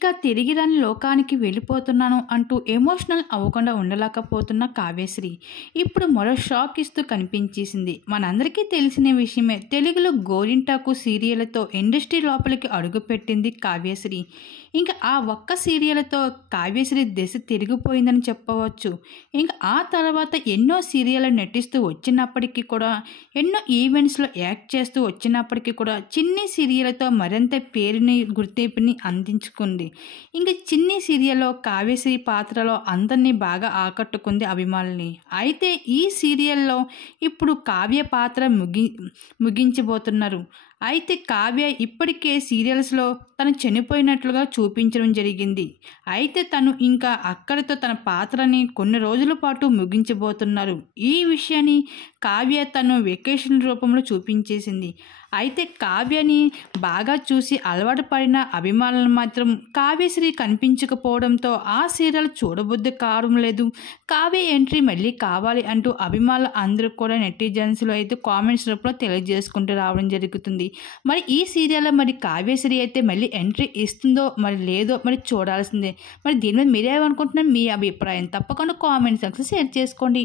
ఇక తిరిగి రాని లోకానికి వెళ్ళిపోతున్నాను అంటూ ఎమోషనల్ అవ్వకుండా ఉండలేకపోతున్న కావ్యశ్రీ ఇప్పుడు మరో షాక్ ఇస్తూ కనిపించేసింది. మనందరికీ తెలిసిన విషయమే, తెలుగులో గోరింటాకు సీరియల్తో ఇండస్ట్రీ లోపలికి అడుగుపెట్టింది కావ్యశ్రీ. ఇంకా ఆ ఒక్క సీరియల్తో కావ్యశ్రీ దశ తిరిగిపోయిందని చెప్పవచ్చు. ఇంకా ఆ తర్వాత ఎన్నో సీరియల్ నటిస్తూ వచ్చినప్పటికీ కూడా, ఎన్నో ఈవెంట్స్లో యాక్ట్ చేస్తూ వచ్చినప్పటికీ కూడా చిన్ని సీరియల్తో మరింత పేరుని గుర్తింపుని అందించుకుంది. ఇంకా చిన్ని సీరియల్లో కావ్యశ్రీ పాత్రలో అందరినీ బాగా ఆకట్టుకుంది అభిమానుల్ని. అయితే ఈ సీరియల్లో ఇప్పుడు కావ్య పాత్ర ముగించబోతున్నారు. అయితే కావ్య ఇప్పటికే సీరియల్స్లో తను చనిపోయినట్లుగా చూపించడం జరిగింది. అయితే తను ఇంకా అక్కడితో తన పాత్రని కొన్ని రోజుల పాటు ముగించబోతున్నారు. ఈ విషయాన్ని కావ్య తను వెకేషన్ రూపంలో చూపించేసింది. అయితే కావ్యని బాగా చూసి అలవాటు పడిన అభిమానులు మాత్రం కావ్యశ్రీ కనిపించకపోవడంతో ఆ సీరియల్ చూడబుద్ధి కావడం లేదు, కావ్య ఎంట్రీ మళ్ళీ కావాలి అంటూ అభిమానులు అందరూ కూడా నెటిజన్స్లో అయితే కామెంట్స్ రూపంలో తెలియజేసుకుంటూ రావడం జరుగుతుంది. మరి ఈ సీరియల్లో మరి కావ్యశ్రీ అయితే మళ్ళీ ఎంట్రీ ఇస్తుందో మరి లేదో మరి చూడాల్సిందే. మరి దీని మీద మీరేమనుకుంటున్నారు? మీ అభిప్రాయం తప్పకుండా కామెంట్ సెక్షన్లో షేర్ చేసుకోండి.